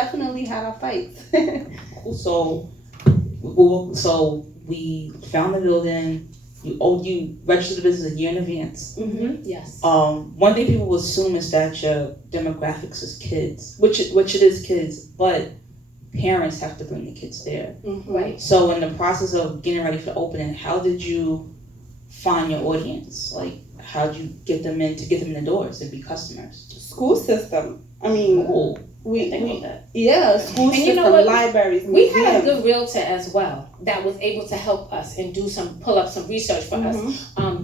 definitely had our fights. Cool. So we found the building. You registered the business a year in advance. Mm-hmm. Yes. One thing people will assume is that your demographics is kids, which it is kids, but parents have to bring the kids there. Mm-hmm. Right. So in the process of getting ready for the opening, how did you find your audience? Like, how did you get them in the doors and be customers? School system. I mean, Cool. we that. school And system, you know what? libraries, We had a museums. good realtor as well that was able to help us and pull up some research for us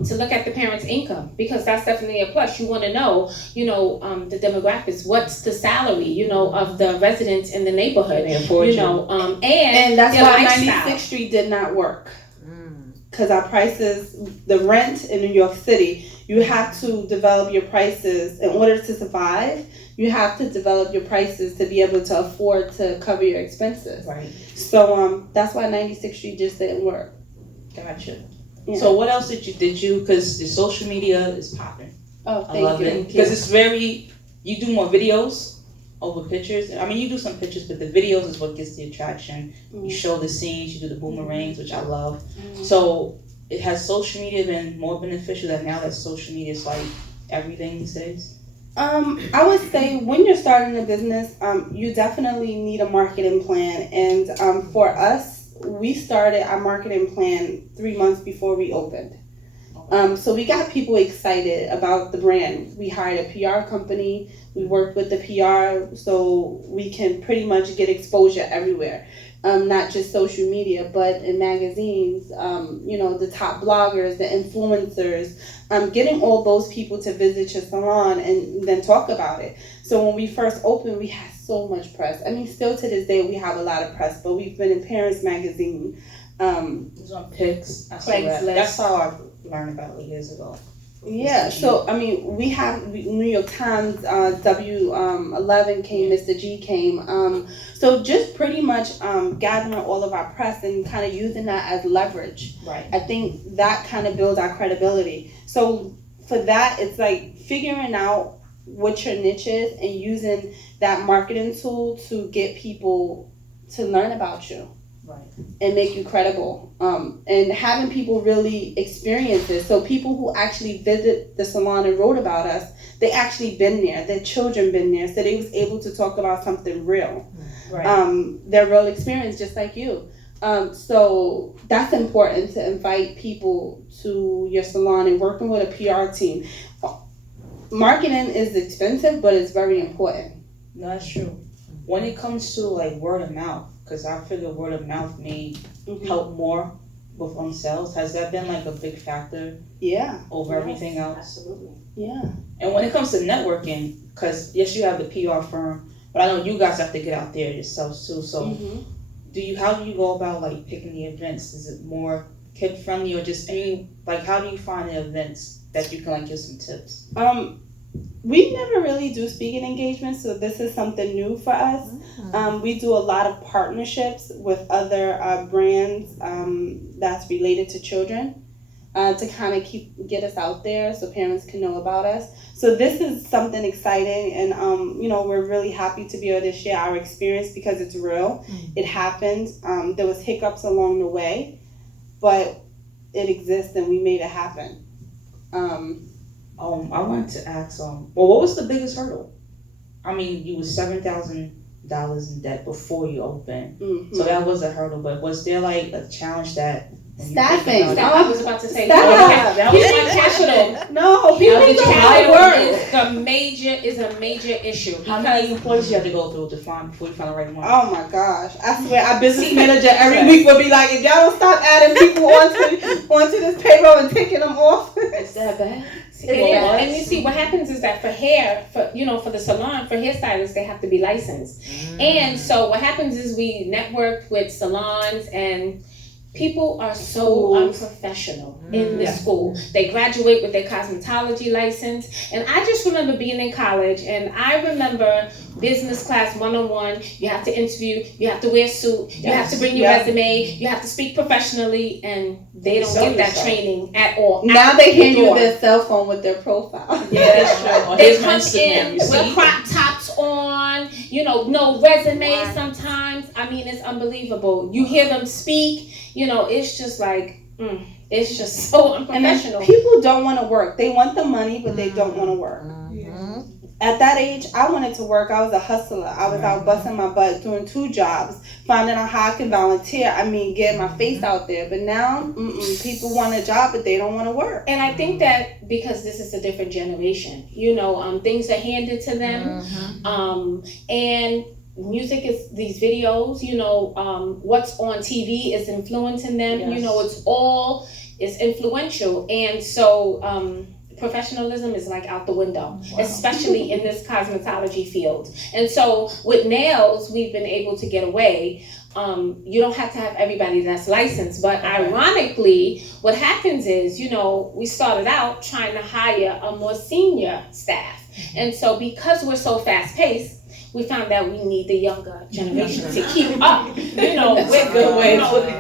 to look at the parents' income, because that's definitely a plus. You want to know, the demographics. What's the salary, of the residents in the neighborhood, And that's their why lifestyle. 96th Street did not work. Because our prices, the rent in New York City, you have to develop your prices in order to survive. You have to develop your prices to be able to afford to cover your expenses. Right. So that's why 96th Street just didn't work. Gotcha. Yeah. So what else did you? Because the social media is popping. Oh, I love it because it's you do more videos over pictures. I mean, you do some pictures, but the videos is what gets the attraction. You show the scenes, you do the boomerangs, which I love. So has social media been more beneficial now that social media is like everything these days? I would say when you're starting a business, you definitely need a marketing plan. And for us, we started our marketing plan 3 months before we opened. So we got people excited about the brand. We hired a PR company. We worked with the PR so we can pretty much get exposure everywhere. Not just social media, but in magazines, the top bloggers, the influencers, getting all those people to visit your salon and then talk about it. So when we first opened, we had so much press. I mean, still to this day, we have a lot of press, but we've been in Parents Magazine. It was on Pics. That's how I learned about it years ago. Yeah, so I mean, we have New York Times, W11 came, Mr. G came. So just pretty much gathering all of our press and kind of using that as leverage. Right. I think that kind of builds our credibility. So for that, it's like figuring out what your niche is and using that marketing tool to get people to learn about you. Right. And make you credible, and having people really experience it. So people who actually visit the salon and wrote about us, they actually been there. Their children been there, so they was able to talk about something real. Right. Their real experience, just like you. So that's important to invite people to your salon and working with a PR team. Marketing is expensive, but it's very important. No, that's true. When it comes to like word of mouth, because I figure word of mouth may help more with sales. Has that been like a big factor? Yeah. Over everything else? Absolutely. Yeah. And when it comes to networking, because yes, you have the PR firm, but I know you guys have to get out there yourselves too. So how do you go about like picking the events? Is it more kid friendly or just how do you find the events that you can like give some tips? We never really do speaking engagements, so this is something new for us. We do a lot of partnerships with other brands that's related to children to kind of get us out there so parents can know about us. So this is something exciting, and we're really happy to be able to share our experience because it's real. It happened. There was hiccups along the way, but it exists and we made it happen. I wanted to ask, what was the biggest hurdle? I mean, you was $7,000 in debt before you opened, so that was a hurdle. But was there like a challenge that staffing? I was about to say that was my capital. No, people The don't hard capital work. is a major issue. How many employees you have to go through before you find the right one? Oh my gosh! I swear, our business manager every week will be like, "If y'all don't stop adding people onto this payroll and taking them off." Is that bad? And you see what happens is that for hair, for the salon, for hairstylists, they have to be licensed. And so what happens is we networked with salons, and people are so unprofessional in the school. They graduate with their cosmetology license. And I just remember being in college, and I remember business class 101. You have to interview. You have to wear a suit. You have to bring your Yes. resume. You have to speak professionally, and they don't Sell get that yourself. training at all. Now Out they the hand you door. their cell phone with their profile. Yeah, that's true. Or They here's my come Instagram, in you see? with crop tops on, no resume Wow. sometimes. I mean, it's unbelievable. You hear them speak, it's just like, it's just so And then unprofessional. people don't want to work. They want the money, but they don't want to work. At that age, I wanted to work. I was a hustler. I was out busting my butt, doing 2 jobs, finding out how I can volunteer. I mean, getting my face out there. But now, people want a job, but they don't want to work. And I think that because this is a different generation, things are handed to them. And music is these videos, what's on TV is influencing them. Yes. It's influential. And so, professionalism is like out the window, especially in this cosmetology field. And so with nails, we've been able to get away. You don't have to have everybody that's licensed, but ironically, what happens is, we started out trying to hire a more senior staff. And so because we're so fast paced, we found out we need the younger generation to keep up, with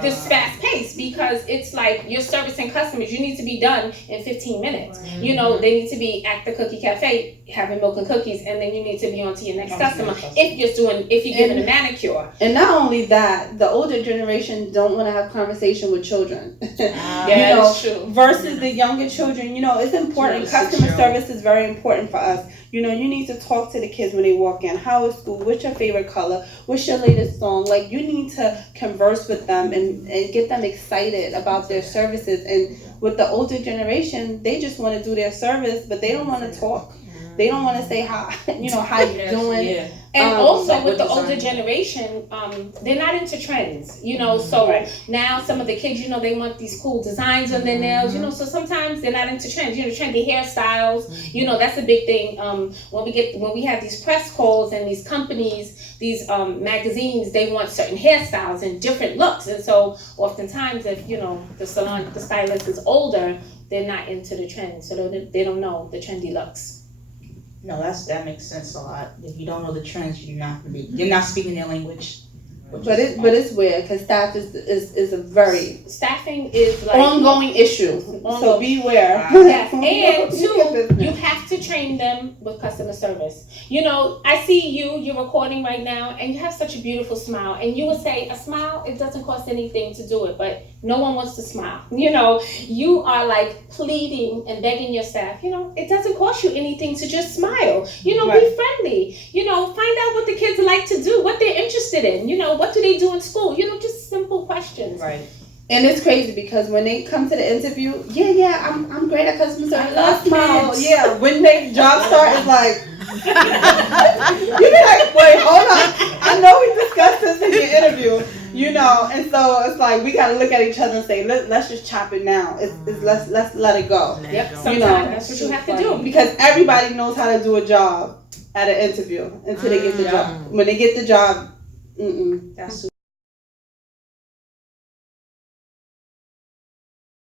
this fast pace, because it's like you're servicing customers. You need to be done in 15 minutes. They need to be at the cookie cafe having milk and cookies, and then you need to be on to your next customer if you're giving a manicure. And not only that, the older generation don't want to have conversation with children. That's true. Versus the younger children, it's important. Customer service is very important for us. You need to talk to the kids when they walk in. How is school? What's your favorite color? What's your latest song? Like, you need to converse with them and get them excited about their services. And with the older generation, they just want to do their service, but they don't want to talk. They don't want to say how you doing. Yeah. And also like with the what older design? generation, they're not into trends, so now some of the kids, they want these cool designs on their nails, so sometimes they're not into trends, trendy hairstyles, that's a big thing. When we have these press calls and these companies, these magazines, they want certain hairstyles and different looks. And so oftentimes if, the stylist is older, they're not into the trends, so they don't know the trendy looks. No, that makes sense a lot. If you don't know the trends, you're not speaking their language. But it's weird because staff is a very staffing is like ongoing issue. So beware. Yes, and two, you have to train them with customer service. I see you're recording right now, and you have such a beautiful smile. And you would say a smile, it doesn't cost anything to do it, but no one wants to smile. You are like pleading and begging your staff. It doesn't cost you anything to just smile. Be friendly. Find out what the kids like to do, what they're interested in. What do they do in school? Just simple questions. Right. And it's crazy because when they come to the interview, I'm great at customer service. I love smile. kids. Yeah, when they job start, it's like you be like, wait, hold on. I know we discussed this in the interview, and so it's like we gotta look at each other and say, let's just chop it now. Let's let it go. Yep. Sometimes that's what you have to do. Because everybody knows how to do a job at an interview until they get the job. When they get the job, That's